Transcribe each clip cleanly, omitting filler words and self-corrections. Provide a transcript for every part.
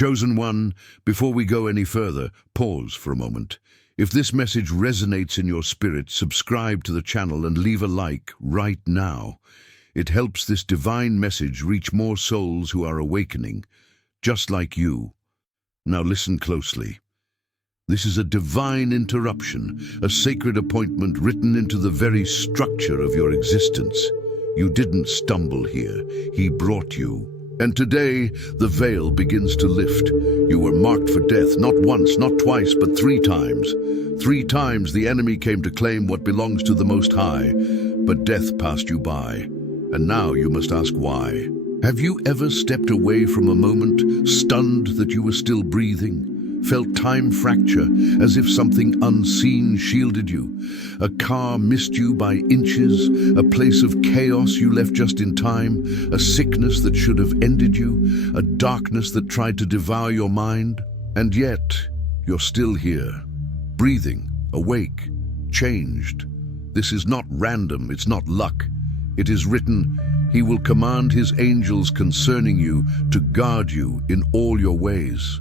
Chosen one, before we go any further, pause for a moment. If this message resonates in your spirit, subscribe to the channel and leave a like right now. It helps this divine message reach more souls who are awakening, just like you. Now listen closely. This is a divine interruption, a sacred appointment written into the very structure of your existence. You didn't stumble here, He brought you. And today, the veil begins to lift. You were marked for death, not once, not twice, but 3 times. 3 times the enemy came to claim what belongs to the Most High, but death passed you by. And now you must ask why. Have you ever stepped away from a moment, stunned that you were still breathing? Felt time fracture, as if something unseen shielded you? A car missed you by inches, a place of chaos you left just in time, a sickness that should have ended you, a darkness that tried to devour your mind? And yet, you're still here, breathing, awake, changed. This is not random, it's not luck. It is written, He will command His angels concerning you to guard you in all your ways.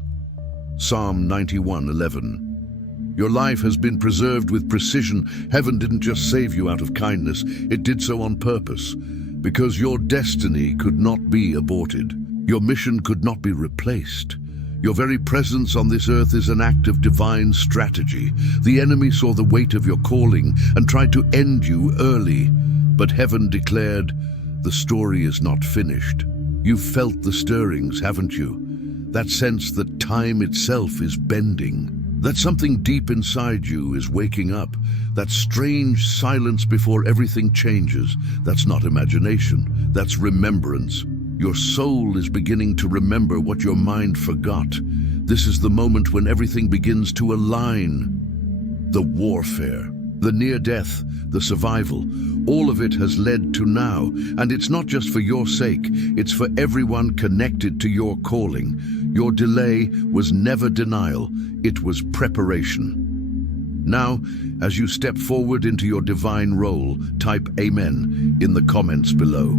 Psalm 91:11. Your life has been preserved with precision. Heaven didn't just save you out of kindness, it did so on purpose. Because your destiny could not be aborted. Your mission could not be replaced. Your very presence on this earth is an act of divine strategy. The enemy saw the weight of your calling and tried to end you early. But heaven declared, the story is not finished. You've felt the stirrings, haven't you? That sense that time itself is bending, that something deep inside you is waking up, that strange silence before everything changes. That's not imagination, that's remembrance. Your soul is beginning to remember what your mind forgot. This is the moment when everything begins to align. The warfare, the near death, the survival, all of it has led to now. And it's not just for your sake, it's for everyone connected to your calling. Your delay was never denial, it was preparation. Now, as you step forward into your divine role, type Amen in the comments below.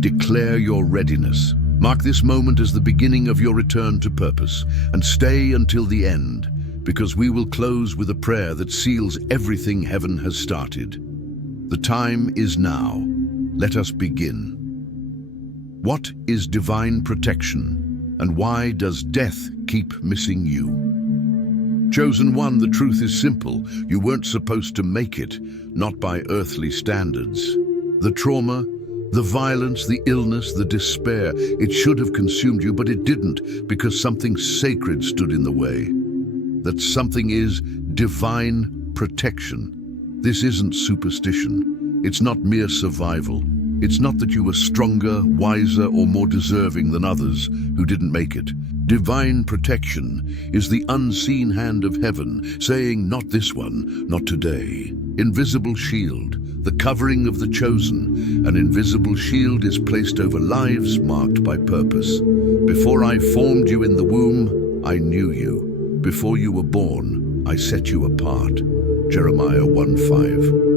Declare your readiness. Mark this moment as the beginning of your return to purpose, and stay until the end, because we will close with a prayer that seals everything heaven has started. The time is now. Let us begin. What is divine protection? And why does death keep missing you? Chosen one, the truth is simple. You weren't supposed to make it, not by earthly standards. The trauma, the violence, the illness, the despair, it should have consumed you, but it didn't, because something sacred stood in the way. That something is divine protection. This isn't superstition. It's not mere survival. It's not that you were stronger, wiser, or more deserving than others who didn't make it. Divine protection is the unseen hand of heaven, saying, not this one, not today. Invisible shield, the covering of the chosen. An invisible shield is placed over lives marked by purpose. Before I formed you in the womb, I knew you. Before you were born, I set you apart. Jeremiah 1:5.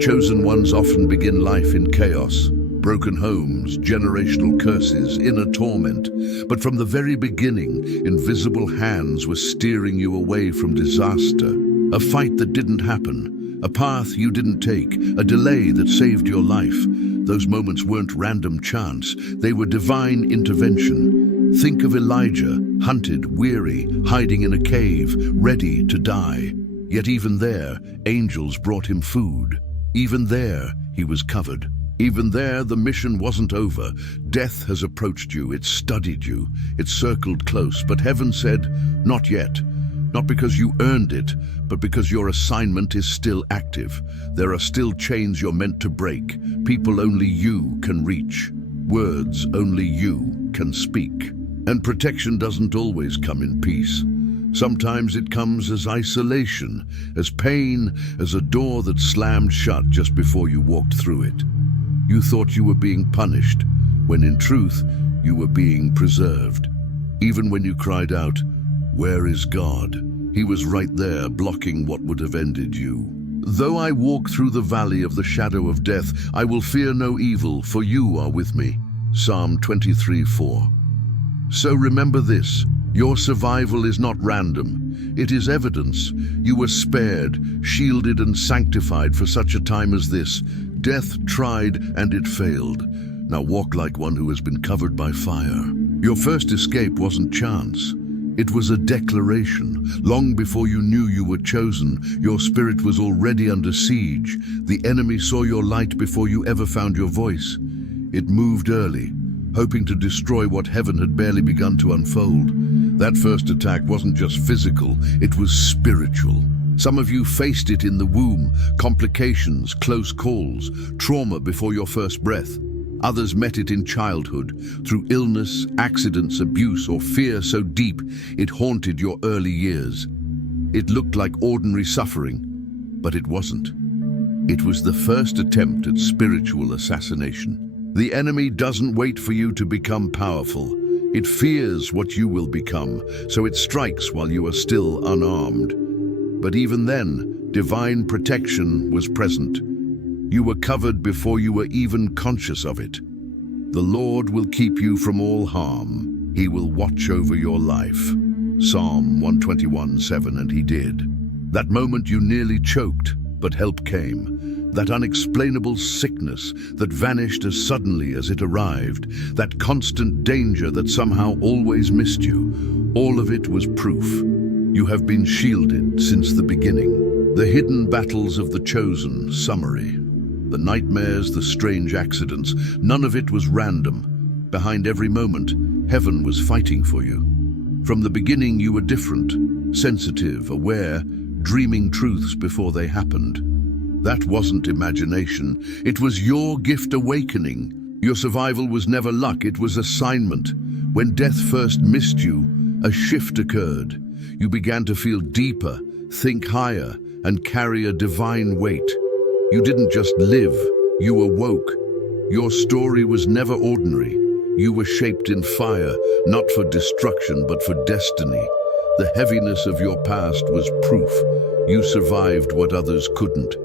Chosen ones often begin life in chaos, broken homes, generational curses, inner torment. But from the very beginning, invisible hands were steering you away from disaster. A fight that didn't happen, a path you didn't take, a delay that saved your life. Those moments weren't random chance, they were divine intervention. Think of Elijah, hunted, weary, hiding in a cave, ready to die. Yet even there, angels brought him food. Even there, he was covered. Even there, the mission wasn't over. Death has approached you, it studied you, it circled close, but heaven said, not yet. Not because you earned it, but because your assignment is still active. There are still chains you're meant to break, people only you can reach, words only you can speak. And protection doesn't always come in peace. Sometimes it comes as isolation, as pain, as a door that slammed shut just before you walked through it. You thought you were being punished, when in truth, you were being preserved. Even when you cried out, "Where is God?" He was right there, blocking what would have ended you. Though I walk through the valley of the shadow of death, I will fear no evil, for you are with me. Psalm 23:4. So remember this, Your survival is not random. It is evidence. You were spared, shielded and sanctified for such a time as this. Death tried and it failed. Now walk like one who has been covered by fire. Your first escape wasn't chance. It was a declaration. Long before you knew you were chosen, your spirit was already under siege. The enemy saw your light before you ever found your voice. It moved early, hoping to destroy what heaven had barely begun to unfold. That first attack wasn't just physical, it was spiritual. Some of you faced it in the womb, complications, close calls, trauma before your first breath. Others met it in childhood, through illness, accidents, abuse, or fear so deep it haunted your early years. It looked like ordinary suffering, but it wasn't. It was the first attempt at spiritual assassination. The enemy doesn't wait for you to become powerful. It fears what you will become, so it strikes while you are still unarmed. But even then, divine protection was present. You were covered before you were even conscious of it. The Lord will keep you from all harm. He will watch over your life. Psalm 121:7, and he did. That moment you nearly choked, but help came. That unexplainable sickness that vanished as suddenly as it arrived. That constant danger that somehow always missed you. All of it was proof. You have been shielded since the beginning. The hidden battles of the chosen, summary. The nightmares, the strange accidents, none of it was random. Behind every moment, heaven was fighting for you. From the beginning you were different, sensitive, aware, dreaming truths before they happened. That wasn't imagination, it was your gift awakening. Your survival was never luck, it was assignment. When death first missed you, a shift occurred. You began to feel deeper, think higher, and carry a divine weight. You didn't just live, you awoke. Your story was never ordinary. You were shaped in fire, not for destruction, but for destiny. The heaviness of your past was proof. You survived what others couldn't.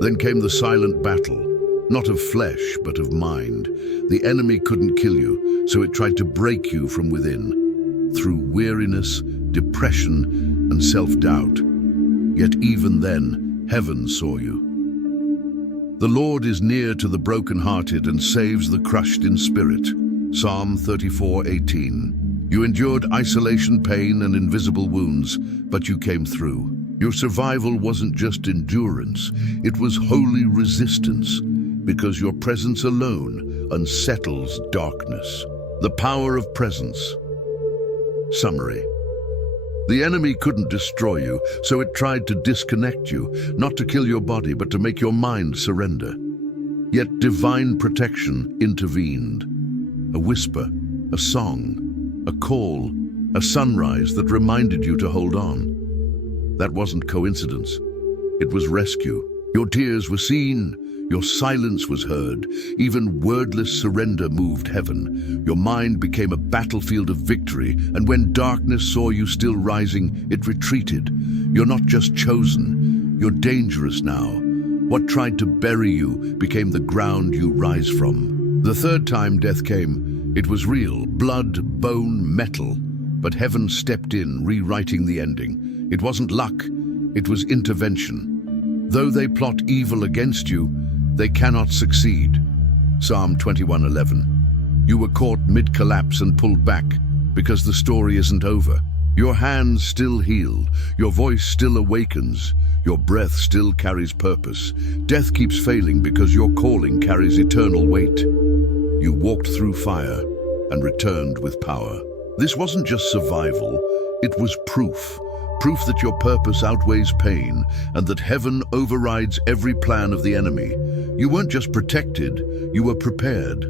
Then came the silent battle, not of flesh, but of mind. The enemy couldn't kill you, so it tried to break you from within, through weariness, depression, and self-doubt. Yet even then, heaven saw you. The Lord is near to the brokenhearted and saves the crushed in spirit. Psalm 34:18. You endured isolation, pain, and invisible wounds, but you came through. Your survival wasn't just endurance, it was holy resistance, because your presence alone unsettles darkness. The power of presence. Summary. The enemy couldn't destroy you, so it tried to disconnect you, not to kill your body, but to make your mind surrender. Yet divine protection intervened. A whisper, a song, a call, a sunrise that reminded you to hold on. That wasn't coincidence. It was rescue. Your tears were seen. Your silence was heard. Even wordless surrender moved heaven. Your mind became a battlefield of victory, and when darkness saw you still rising, it retreated. You're not just chosen, you're dangerous now. What tried to bury you became the ground you rise from. The third time death came, it was real, blood, bone, metal. But heaven stepped in, rewriting the ending. It wasn't luck, it was intervention. Though they plot evil against you, they cannot succeed. Psalm 21:11. You were caught mid-collapse and pulled back because the story isn't over. Your hands still heal, your voice still awakens, your breath still carries purpose. Death keeps failing because your calling carries eternal weight. You walked through fire and returned with power. This wasn't just survival, it was proof. Proof that your purpose outweighs pain and that heaven overrides every plan of the enemy. You weren't just protected, you were prepared.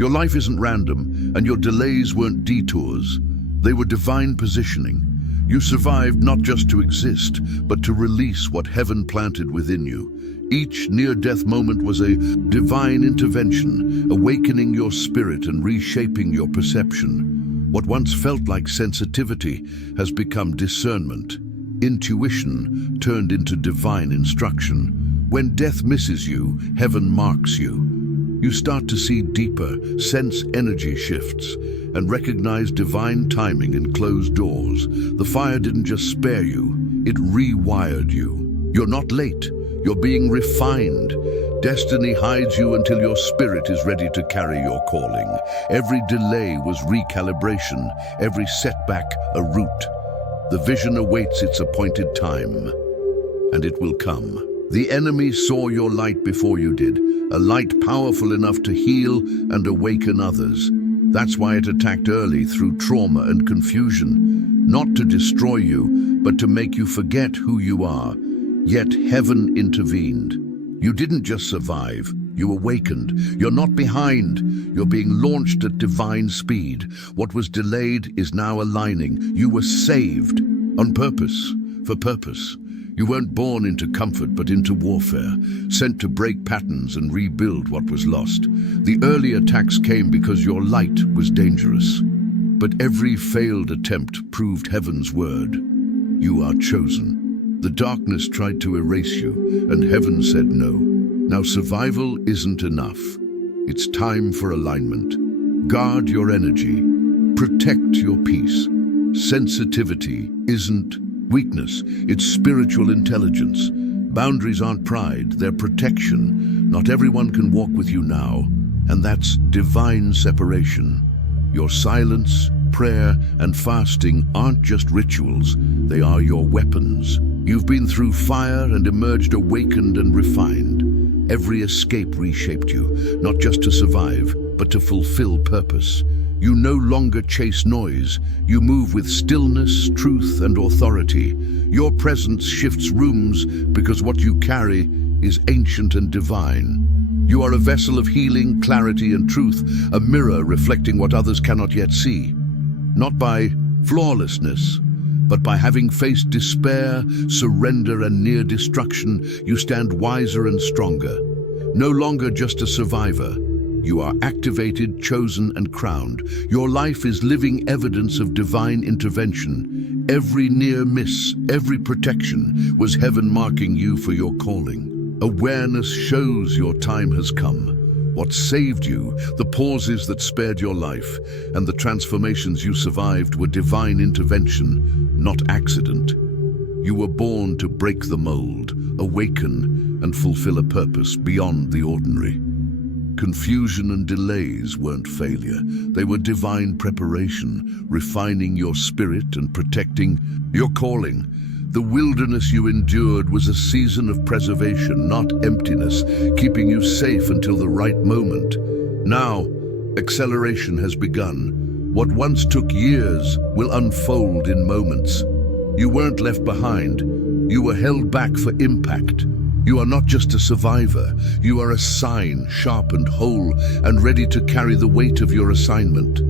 Your life isn't random, and your delays weren't detours. They were divine positioning. You survived not just to exist, but to release what heaven planted within you. Each near-death moment was a divine intervention, awakening your spirit and reshaping your perception. What once felt like sensitivity has become discernment. Intuition turned into divine instruction. When death misses you, heaven marks you. You start to see deeper, sense energy shifts, and recognize divine timing in closed doors. The fire didn't just spare you, it rewired you. You're not late, you're being refined. Destiny hides you until your spirit is ready to carry your calling. Every delay was recalibration, every setback a route. The vision awaits its appointed time, and it will come. The enemy saw your light before you did, a light powerful enough to heal and awaken others. That's why it attacked early through trauma and confusion, not to destroy you, but to make you forget who you are. Yet heaven intervened. You didn't just survive, you awakened. You're not behind, you're being launched at divine speed. What was delayed is now aligning. You were saved on purpose, for purpose. You weren't born into comfort but into warfare, sent to break patterns and rebuild what was lost. The early attacks came because your light was dangerous. But every failed attempt proved heaven's word. You are chosen. The darkness tried to erase you, and heaven said no. Now survival isn't enough. It's time for alignment. Guard your energy. Protect your peace. Sensitivity isn't weakness, it's spiritual intelligence. Boundaries aren't pride, they're protection. Not everyone can walk with you now, and that's divine separation. Your silence, prayer, and fasting aren't just rituals, they are your weapons. You've been through fire and emerged awakened and refined. Every escape reshaped you, not just to survive, but to fulfill purpose. You no longer chase noise. You move with stillness, truth, and authority. Your presence shifts rooms because what you carry is ancient and divine. You are a vessel of healing, clarity, and truth, a mirror reflecting what others cannot yet see. Not by flawlessness, but by having faced despair, surrender, and near destruction, you stand wiser and stronger. No longer just a survivor. You are activated, chosen, and crowned. Your life is living evidence of divine intervention. Every near miss, every protection was heaven marking you for your calling. Awareness shows your time has come. What saved you, the pauses that spared your life, and the transformations you survived were divine intervention, not accident. You were born to break the mold, awaken, and fulfill a purpose beyond the ordinary. Confusion and delays weren't failure. They were divine preparation, refining your spirit and protecting your calling. The wilderness you endured was a season of preservation, not emptiness, keeping you safe until the right moment. Now, acceleration has begun. What once took years will unfold in moments. You weren't left behind. You were held back for impact. You are not just a survivor, you are a sign, sharpened, whole, and ready to carry the weight of your assignment.